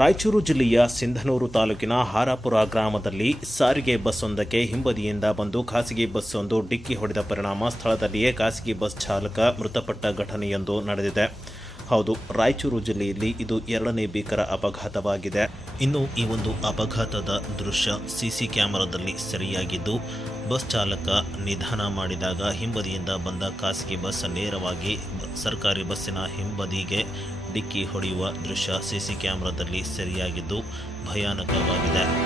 ರಾಯಚೂರು ಜಿಲ್ಲೆಯ ಸಿಂಧನೂರು ತಾಲೂಕಿನ ಹಾರಾಪುರ ಗ್ರಾಮದಲ್ಲಿ ಸಾರಿಗೆ ಬಸ್ಸೊಂದಕ್ಕೆ ಹಿಂಬದಿಯಿಂದ ಬಂದು ಖಾಸಗಿ ಬಸ್ಸೊಂದು ಡಿಕ್ಕಿ ಹೊಡೆದ ಪರಿಣಾಮ ಸ್ಥಳದಲ್ಲಿಯೇ ಖಾಸಗಿ ಬಸ್ ಚಾಲಕ ಮೃತಪಟ್ಟ ಘಟನೆಯೊಂದು ನಡೆದಿದೆ. ಹೌದು, ರಾಯಚೂರು ಜಿಲ್ಲೆಯಲ್ಲಿ ಇದು ಎರಡನೇ ಭೀಕರ ಅಪಘಾತವಾಗಿದೆ. ಇನ್ನು ಈ ಒಂದು ಅಪಘಾತದ ದೃಶ್ಯ ಸಿಸಿ ಕ್ಯಾಮೆರಾದಲ್ಲಿ ಸೆರೆಯಾಗಿದ್ದು ಬಸ್ ಚಾಲಕ ನಿಧಾನ ಮಾಡಿದಾಗ ಹಿಂಬದಿಯಿಂದ ಬಂದ ಖಾಸಗಿ ಬಸ್ ನೇರವಾಗಿ ಸರ್ಕಾರಿ ಬಸ್ಸಿನ ಹಿಂಬದಿಗೆ ಡಿಕ್ಕಿ ಹೊಡೆಯುವ ದೃಶ್ಯ ಸಿಸಿ ಕ್ಯಾಮೆರಾದಲ್ಲಿ ಸೆರೆಯಾಗಿದ್ದು ಭಯಾನಕವಾಗಿದೆ.